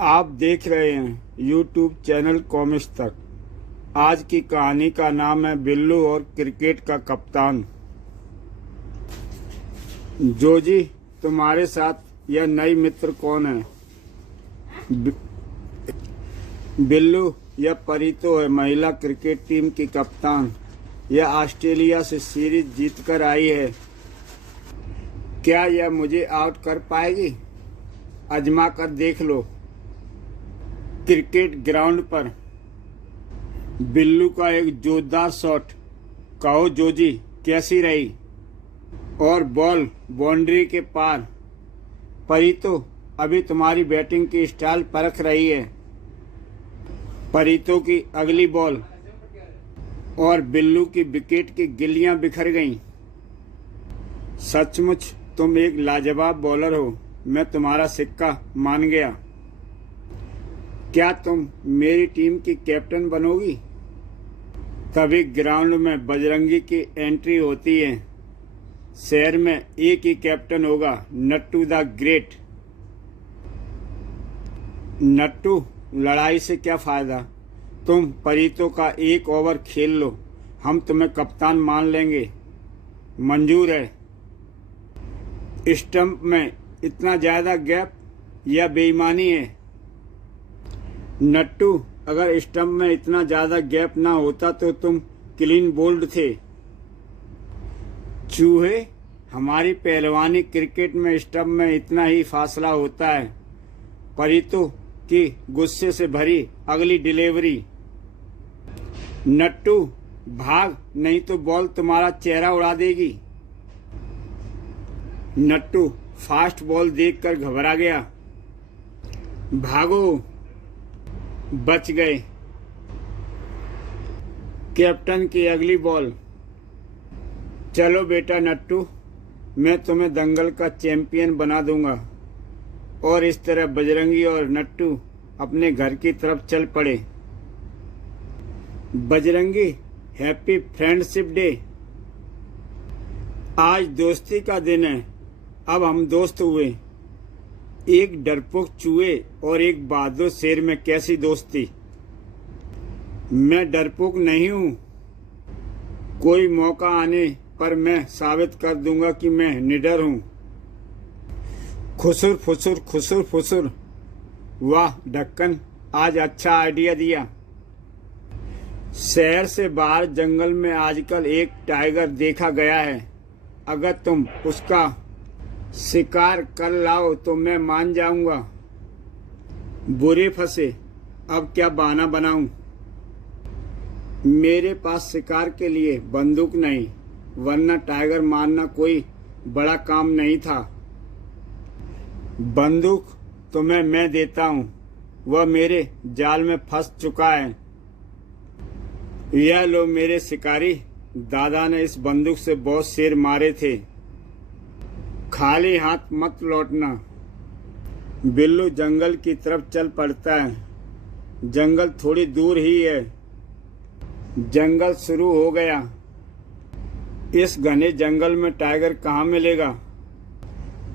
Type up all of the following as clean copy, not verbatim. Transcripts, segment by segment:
आप देख रहे हैं यूट्यूब चैनल कॉमिक्स तक। आज की कहानी का नाम है बिल्लू और क्रिकेट का कप्तान। जोजी, तुम्हारे साथ यह नई मित्र कौन है? बिल्लू, यह परीतो है, महिला क्रिकेट टीम की कप्तान। यह ऑस्ट्रेलिया से सीरीज जीतकर आई है। क्या यह मुझे आउट कर पाएगी? आजमा कर देख लो। क्रिकेट ग्राउंड पर बिल्लू का एक जोरदार शॉट। कहो जोजी, कैसी रही? और बॉल बाउंड्री के पार। परीतो, अभी तुम्हारी बैटिंग की स्टाइल परख रही है। परीतो की अगली बॉल और बिल्लू की विकेट की गिल्लियां बिखर गईं। सचमुच तुम एक लाजवाब बॉलर हो, मैं तुम्हारा सिक्का मान गया। क्या तुम मेरी टीम की कैप्टन बनोगी? तभी ग्राउंड में बजरंगी की एंट्री होती है। शहर में एक ही कैप्टन होगा, नट्टू द ग्रेट। नट्टू, लड़ाई से क्या फायदा? तुम परीतो का एक ओवर खेल लो, हम तुम्हें कप्तान मान लेंगे। मंजूर है। स्टंप में इतना ज्यादा गैप, यह बेईमानी है। नट्टू, अगर स्टंप में इतना ज्यादा गैप ना होता तो तुम क्लीन बोल्ड थे। चूहे, हमारी पहलवानी क्रिकेट में स्टंप में इतना ही फासला होता है। परीतो की गुस्से से भरी अगली डिलीवरी। नट्टू, भाग, नहीं तो बॉल तुम्हारा चेहरा उड़ा देगी। नट्टू फास्ट बॉल देखकर घबरा गया। भागो, बच गए। कैप्टन की अगली बॉल। चलो बेटा नट्टू, मैं तुम्हें दंगल का चैंपियन बना दूंगा। और इस तरह बजरंगी और नट्टू अपने घर की तरफ चल पड़े। Bajrangi, happy friendship day. आज दोस्ती का दिन है, अब हम दोस्त हुए। एक डरपोक चूहे और एक बहादुर शेर में कैसी दोस्ती? मैं डरपोक नहीं हूँ। कोई मौका आने पर मैं साबित कर दूंगा कि मैं निडर हूँ। खुसुर फुसुर खुसुर फुसुर। वाह ढक्कन, आज अच्छा आइडिया दिया। शहर से बाहर जंगल में आजकल एक टाइगर देखा गया है। अगर तुम उसका शिकार कर लाओ तो मैं मान जाऊंगा। बुरे फंसे, अब क्या बहाना बनाऊं? मेरे पास शिकार के लिए बंदूक नहीं, वरना टाइगर मारना कोई बड़ा काम नहीं था। बंदूक तुम्हें मैं देता हूं, वह मेरे जाल में फंस चुका है। यह लो मेरे शिकारी, दादा ने इस बंदूक से बहुत शेर मारे थे। खाली हाथ मत लौटना। बिल्लू जंगल की तरफ चल पड़ता है। जंगल थोड़ी दूर ही है। जंगल शुरू हो गया। इस घने जंगल में टाइगर कहाँ मिलेगा?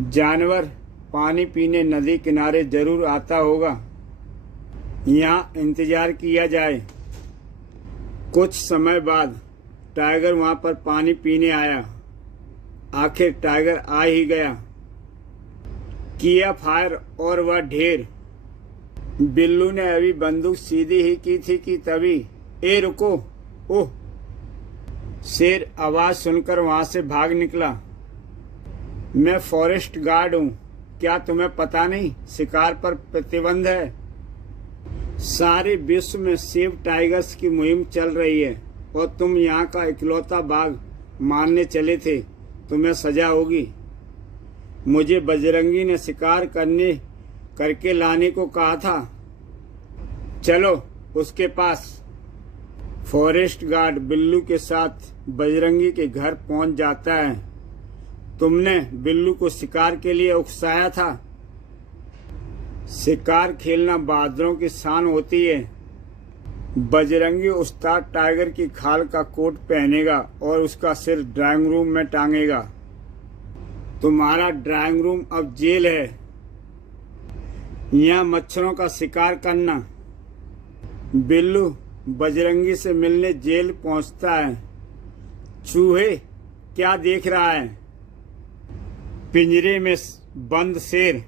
जानवर पानी पीने नदी किनारे जरूर आता होगा। यहाँ इंतजार किया जाए। कुछ समय बाद टाइगर वहां पर पानी पीने आया। आखिर टाइगर आ ही गया। किया फायर और वह ढेर। बिल्लू ने अभी बंदूक सीधी ही की थी कि तभी, ए रुको! ओह! शेर आवाज सुनकर वहां से भाग निकला। मैं फॉरेस्ट गार्ड हूं, क्या तुम्हें पता नहीं? शिकार पर प्रतिबंध है। सारे विश्व में सेव टाइगर्स की मुहिम चल रही है और तुम यहाँ का इकलौता बाघ मारने चले थे। तुम्हें सजा होगी। मुझे बजरंगी ने शिकार करके लाने को कहा था। चलो उसके पास। फॉरेस्ट गार्ड बिल्लू के साथ बजरंगी के घर पहुंच जाता है। तुमने बिल्लू को शिकार के लिए उकसाया था। शिकार खेलना बहादुरों की शान होती है। बजरंगी उस्ताद टाइगर की खाल का कोट पहनेगा और उसका सिर ड्राइंग रूम में टांगेगा। तुम्हारा ड्राइंग रूम अब जेल है। यहाँ मच्छरों का शिकार करना। बिल्लू बजरंगी से मिलने जेल पहुंचता है। चूहे क्या देख रहा है? पिंजरे में बंद शेर।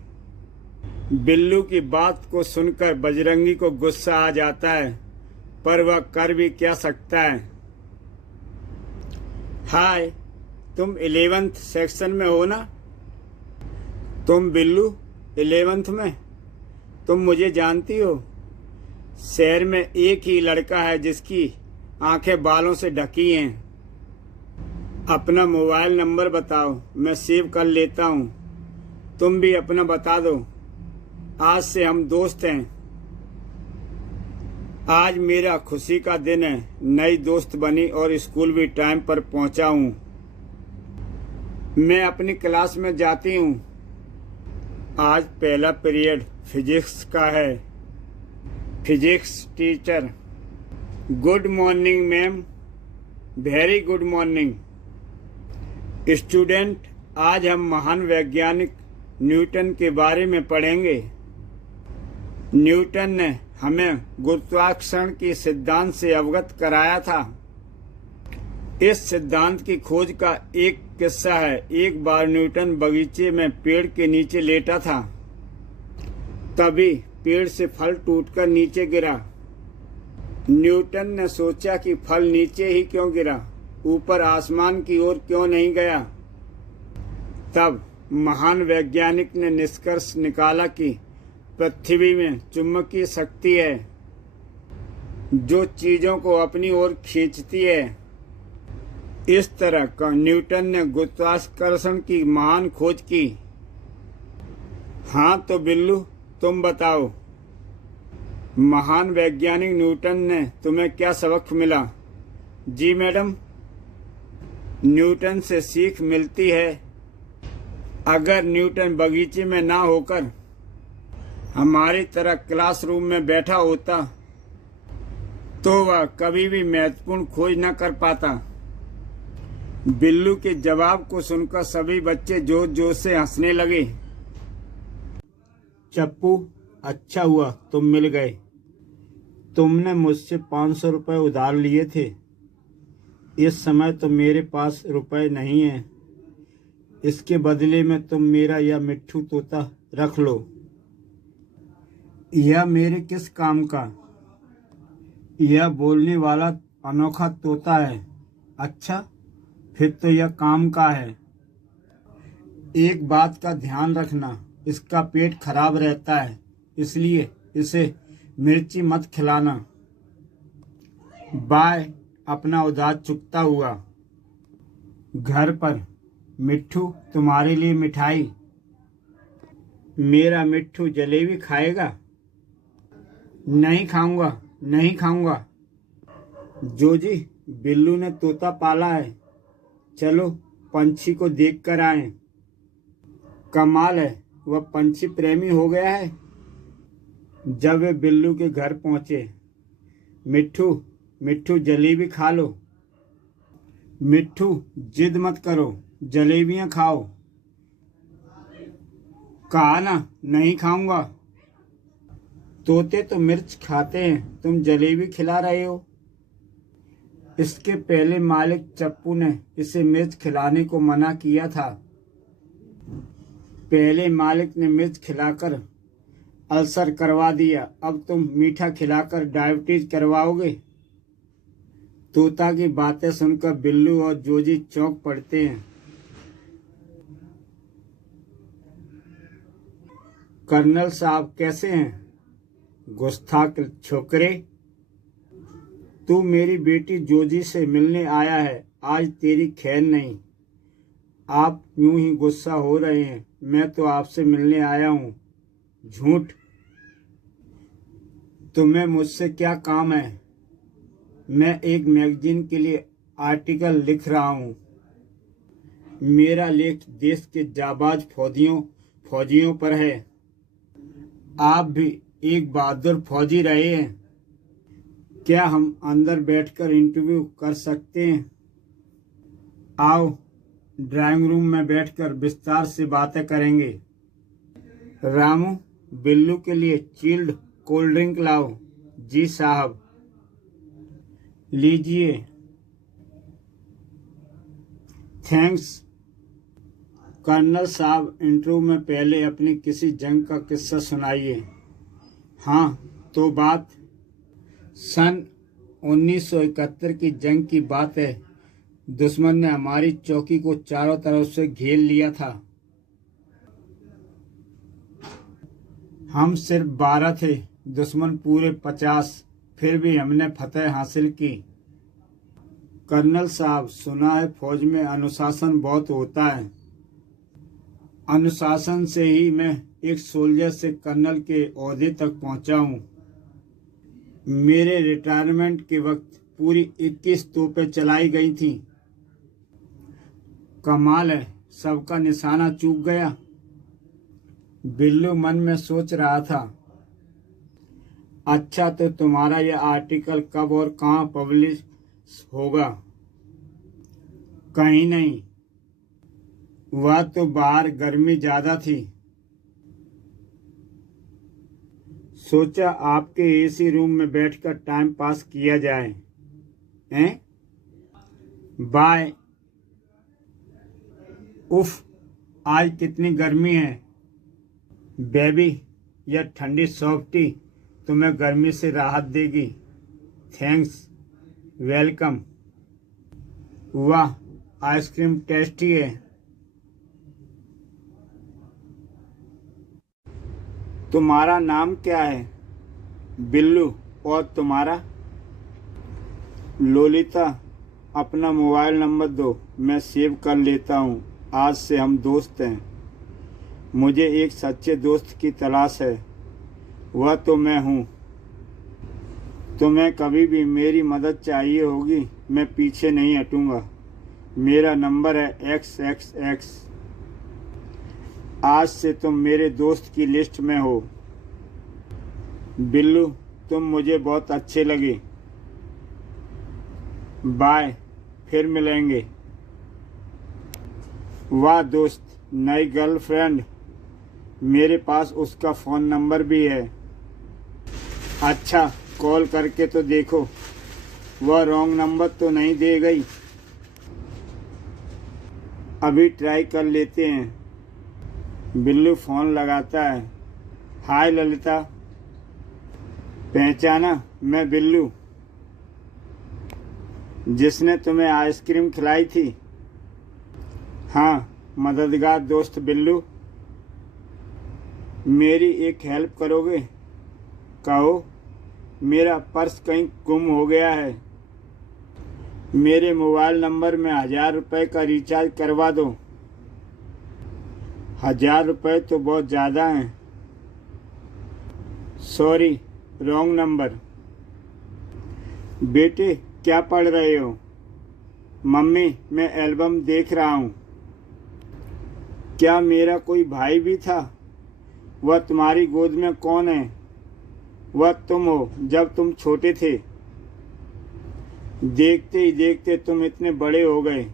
बिल्लू की बात को सुनकर बजरंगी को गुस्सा आ जाता है, पर वह कर भी क्या सकता है। हाय, तुम 11th सेक्शन में हो ना? तुम बिल्लू 11th में? तुम मुझे जानती हो? शहर में एक ही लड़का है जिसकी आंखें बालों से ढकी हैं। अपना मोबाइल नंबर बताओ, मैं सेव कर लेता हूँ। तुम भी अपना बता दो। आज से हम दोस्त हैं। आज मेरा खुशी का दिन है। नई दोस्त बनी और स्कूल भी टाइम पर पहुंचा हूँ। मैं अपनी क्लास में जाती हूँ। आज पहला पीरियड फिजिक्स का है। Physics teacher: good morning ma'am. Very good morning student. आज हम महान वैज्ञानिक न्यूटन के बारे में पढ़ेंगे। न्यूटन ने हमें गुरुत्वाकर्षण के सिद्धांत से अवगत कराया था। इस सिद्धांत की खोज का एक किस्सा है। एक बार न्यूटन बगीचे में पेड़ के नीचे लेटा था। तभी पेड़ से फल टूटकर नीचे गिरा। न्यूटन ने सोचा कि फल नीचे ही क्यों गिरा, ऊपर आसमान की ओर क्यों नहीं गया। तब महान वैज्ञानिक ने निष्कर्ष निकाला कि पृथ्वी में चुंबकीय शक्ति है जो चीजों को अपनी ओर खींचती है। इस तरह का न्यूटन ने गुरुत्वाकर्षण की महान खोज की। हाँ तो बिल्लू, तुम बताओ, महान वैज्ञानिक न्यूटन ने तुम्हें क्या सबक मिला? जी मैडम, न्यूटन से सीख मिलती है। अगर न्यूटन बगीचे में ना होकर हमारी तरह क्लासरूम में बैठा होता तो वह कभी भी महत्वपूर्ण खोज न कर पाता। बिल्लू के जवाब को सुनकर सभी बच्चे जोर जोर से हंसने लगे। चप्पू, अच्छा हुआ तुम मिल गए। तुमने मुझसे 500 रुपए उधार लिए थे। इस समय तो मेरे पास रुपए नहीं है। इसके बदले में तुम मेरा यह मिट्ठू तोता रख लो। यह मेरे किस काम का? यह बोलने वाला अनोखा तोता है। अच्छा, फिर तो यह काम का है। एक बात का ध्यान रखना, इसका पेट खराब रहता है, इसलिए इसे मिर्ची मत खिलाना। बाय। अपना उधार चुकता हुआ घर पर। मिट्ठू, तुम्हारे लिए मिठाई। मेरा मिट्ठू जलेबी खाएगा? नहीं खाऊंगा, नहीं खाऊंगा। जोजी, बिल्लू ने तोता पाला है, चलो पंछी को देख कर आए। कमाल है, वह पंछी प्रेमी हो गया है। जब वे बिल्लू के घर पहुंचे, मिट्ठू मिट्ठू जलेबी खा लो। मिट्ठू, जिद मत करो, जलेबियां खाओ। कहा ना नहीं खाऊंगा। तोते तो मिर्च खाते हैं, तुम जलेबी खिला रहे हो। इसके पहले मालिक चप्पू ने इसे मिर्च खिलाने को मना किया था। पहले मालिक ने मिर्च खिलाकर अल्सर करवा दिया, अब तुम मीठा खिलाकर डायबिटीज करवाओगे। तोता की बातें सुनकर बिल्लू और जोजी चौंक पड़ते हैं। कर्नल साहब कैसे हैं? गुस्ताख छोकरे, तू मेरी बेटी जोजी से मिलने आया है, आज तेरी खैर नहीं। आप यूं ही गुस्सा हो रहे हैं, मैं तो आपसे मिलने आया हूँ। झूठ। तुम्हें मुझसे क्या काम है? मैं एक मैगजीन के लिए आर्टिकल लिख रहा हूँ। मेरा लेख देश के जाबाज फौजियों पर है। आप भी एक बहादुर फौजी रहे हैं। क्या हम अंदर बैठकर इंटरव्यू कर सकते हैं? आओ, ड्राइंग रूम में बैठकर विस्तार से बातें करेंगे। रामू, बिल्लू के लिए चिल्ड कोल्ड ड्रिंक लाओ। जी साहब। लीजिए। थैंक्स। कर्नल साहब, इंटरव्यू में पहले अपनी किसी जंग का किस्सा सुनाइए। हाँ, तो बात सन 1971 की जंग की बात है। दुश्मन ने हमारी चौकी को चारों तरफ से घेर लिया था। हम सिर्फ 12 थे, दुश्मन पूरे 50। फिर भी हमने फतह हासिल की। कर्नल साहब, सुना है फौज में अनुशासन बहुत होता है। अनुशासन से ही मैं एक सोल्जर से कर्नल के ओहदे तक पहुंचा हूँ। मेरे रिटायरमेंट के वक्त पूरी 21 तोपें चलाई गई थीं। कमाल है, सबका निशाना चूक गया। बिल्लू मन में सोच रहा था। अच्छा, तो तुम्हारा यह आर्टिकल कब और कहाँ पब्लिश होगा? कहीं नहीं, वह तो बाहर गर्मी ज्यादा थी। सोचा आपके एसी रूम में बैठकर टाइम पास किया जाए। हैं? बाय। उफ, आज कितनी गर्मी है। बेबी, यह ठंडी सॉफ्ट टी तुम्हें गर्मी से राहत देगी। थैंक्स। वेलकम। वाह, आइसक्रीम टेस्टी है। तुम्हारा नाम क्या है? बिल्लू। और तुम्हारा? लोलिता। अपना मोबाइल नंबर दो, मैं सेव कर लेता हूँ। आज से हम दोस्त हैं। मुझे एक सच्चे दोस्त की तलाश है। वह तो मैं हूँ। तुम्हें कभी भी मेरी मदद चाहिए होगी, मैं पीछे नहीं हटूंगा। मेरा नंबर है XXX। आज से तुम मेरे दोस्त की लिस्ट में हो। बिल्लू, तुम मुझे बहुत अच्छे लगे। बाय, फिर मिलेंगे। वाह दोस्त, नई गर्लफ्रेंड? मेरे पास उसका फ़ोन नंबर भी है। अच्छा, कॉल करके तो देखो, वह रॉन्ग नंबर तो नहीं दे गई। अभी ट्राई कर लेते हैं। बिल्लू फ़ोन लगाता है। हाय ललिता। पहचाना? मैं बिल्लू, जिसने तुम्हें आइसक्रीम खिलाई थी। हाँ, मददगार दोस्त बिल्लू। मेरी एक हेल्प करोगे? कहो। मेरा पर्स कहीं गुम हो गया है। मेरे मोबाइल नंबर में 1000 रुपये का रिचार्ज करवा दो। 1000 रुपये तो बहुत ज़्यादा हैं। Sorry, wrong number. बेटे, क्या पढ़ रहे हो? मम्मी, मैं एल्बम देख रहा हूँ। क्या मेरा कोई भाई भी था? वह तुम्हारी गोद में कौन है? वह तुम हो जब तुम छोटे थे। देखते ही देखते तुम इतने बड़े हो गए।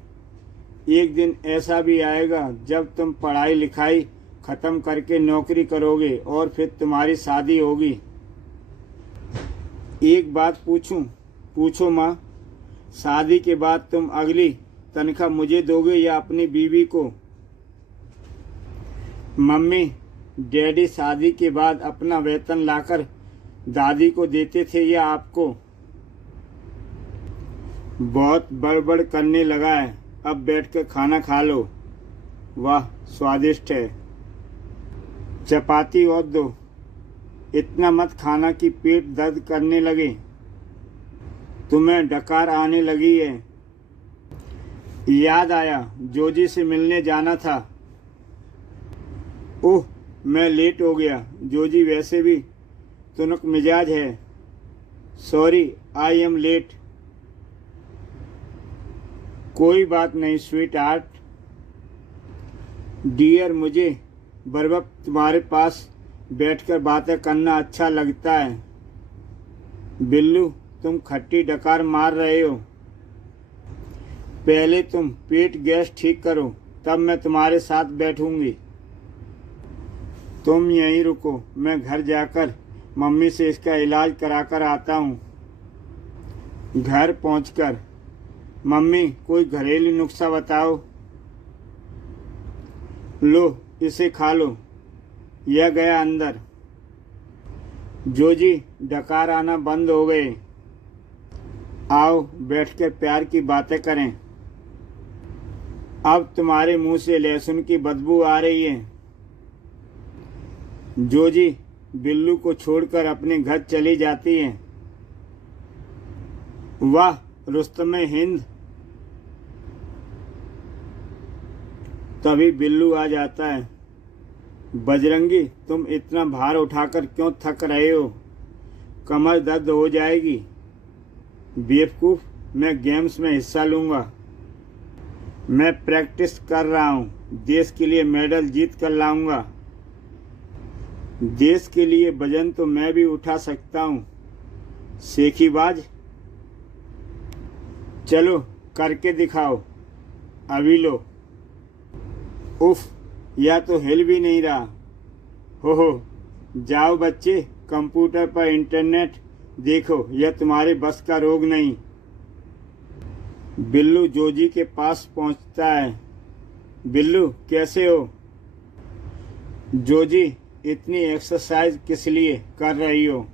एक दिन ऐसा भी आएगा जब तुम पढ़ाई लिखाई खत्म करके नौकरी करोगे और फिर तुम्हारी शादी होगी। एक बात पूछूं? पूछो माँ। शादी के बाद तुम अगली तनख्वाह मुझे दोगे या अपनी बीवी को? मम्मी, डैडी शादी के बाद अपना वेतन लाकर दादी को देते थे या आपको? बहुत बड़बड़ करने लगा है, अब बैठकर खाना खा लो। वाह, स्वादिष्ट है। चपाती और दो। इतना मत खाना कि पेट दर्द करने लगे। तुम्हें डकार आने लगी है। याद आया, जोजी से मिलने जाना था। ओह, मैं लेट हो गया। जोजी वैसे भी तुनक मिजाज है। Sorry, I am late. कोई बात नहीं स्वीट हार्ट। डियर, मुझे बरबक तुम्हारे पास बैठकर बातें करना अच्छा लगता है। बिल्लू, तुम खट्टी डकार मार रहे हो। पहले तुम पेट गैस ठीक करो, तब मैं तुम्हारे साथ बैठूंगी। तुम यहीं रुको, मैं घर जाकर मम्मी से इसका इलाज कराकर आता हूँ। घर पहुंचकर, मम्मी कोई घरेलू नुस्खा बताओ। लो इसे खा लो। यह गया अंदर। जोजी डकार आना बंद हो गए। आओ बैठकर प्यार की बातें करें। अब तुम्हारे मुंह से लहसुन की बदबू आ रही है। जोजी बिल्लू को छोड़कर अपने घर चली जाती है। वाह रुस्तमे हिंद। तभी बिल्लू आ जाता है। बजरंगी, तुम इतना भार उठाकर क्यों थक रहे हो? कमर दर्द हो जाएगी। बेवकूफ, मैं गेम्स में हिस्सा लूंगा। मैं प्रैक्टिस कर रहा हूँ, देश के लिए मेडल जीत कर लाऊंगा। देश के लिए वजन तो मैं भी उठा सकता हूँ। सेखीबाज, चलो करके दिखाओ। अभी लो। उफ, या तो हिल भी नहीं रहा। हो जाओ बच्चे, कंप्यूटर पर इंटरनेट देखो, यह तुम्हारे बस का रोग नहीं। बिल्लू जोजी के पास पहुंचता है। बिल्लू कैसे हो? जोजी, इतनी एक्सरसाइज किस लिए कर रही हो?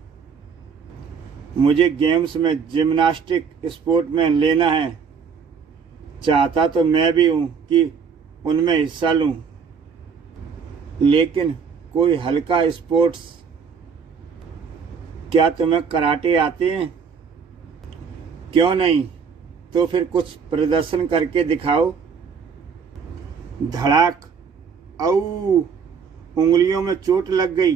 मुझे गेम्स में जिम्नास्टिक स्पोर्ट में लेना है। चाहता तो मैं भी हूँ कि उनमें हिस्सा लूँ, लेकिन कोई हल्का स्पोर्ट्स। क्या तुम्हें कराटे आते हैं? क्यों नहीं, तो फिर कुछ प्रदर्शन करके दिखाओ। धड़ाक। औ, उंगलियों में चोट लग गई।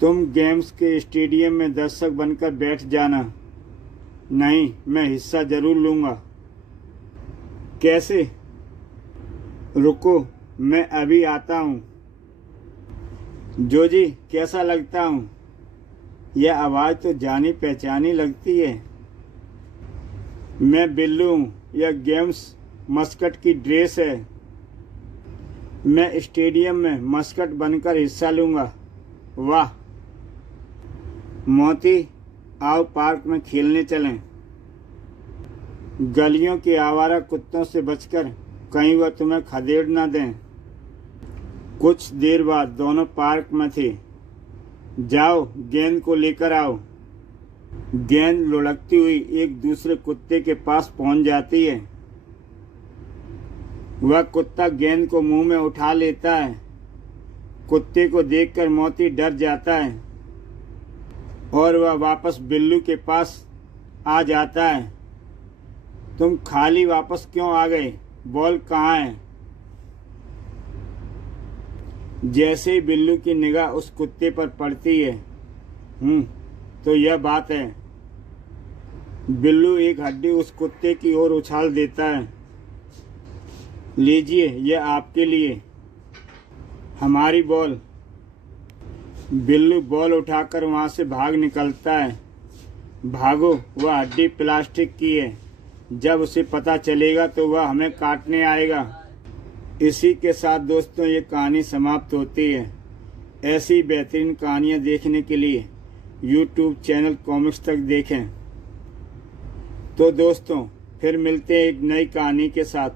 तुम गेम्स के स्टेडियम में दर्शक बनकर बैठ जाना। नहीं, मैं हिस्सा जरूर लूंगा। कैसे? रुको, मैं अभी आता हूँ। जोजी, कैसा लगता हूँ? यह आवाज़ तो जानी पहचानी लगती है। मैं बिल्लू हूँ। यह गेम्स मस्कट की ड्रेस है। मैं स्टेडियम में मस्कट बनकर हिस्सा लूँगा। वाह मोती, आओ पार्क में खेलने चलें। गलियों के आवारा कुत्तों से बचकर, कहीं वह तुम्हें खदेड़ न दें। कुछ देर बाद दोनों पार्क में थे। जाओ गेंद को लेकर आओ। गेंद लुढ़कती हुई एक दूसरे कुत्ते के पास पहुंच जाती है। वह कुत्ता गेंद को मुंह में उठा लेता है। कुत्ते को देखकर मोती डर जाता है और वह वापस बिल्लू के पास आ जाता है। तुम खाली वापस क्यों आ गए? बॉल कहाँ है? जैसे ही बिल्लू की निगाह उस कुत्ते पर पड़ती है, तो यह बात है। बिल्लू एक हड्डी उस कुत्ते की ओर उछाल देता है। लीजिए, यह आपके लिए। हमारी बॉल। बिल्लू बॉल उठाकर वहां से भाग निकलता है। भागो, वह हड्डी प्लास्टिक की है। जब उसे पता चलेगा तो वह हमें काटने आएगा। इसी के साथ दोस्तों ये कहानी समाप्त होती है। ऐसी बेहतरीन कहानियाँ देखने के लिए YouTube चैनल कॉमिक्स तक देखें। तो दोस्तों फिर मिलते हैं एक नई कहानी के साथ।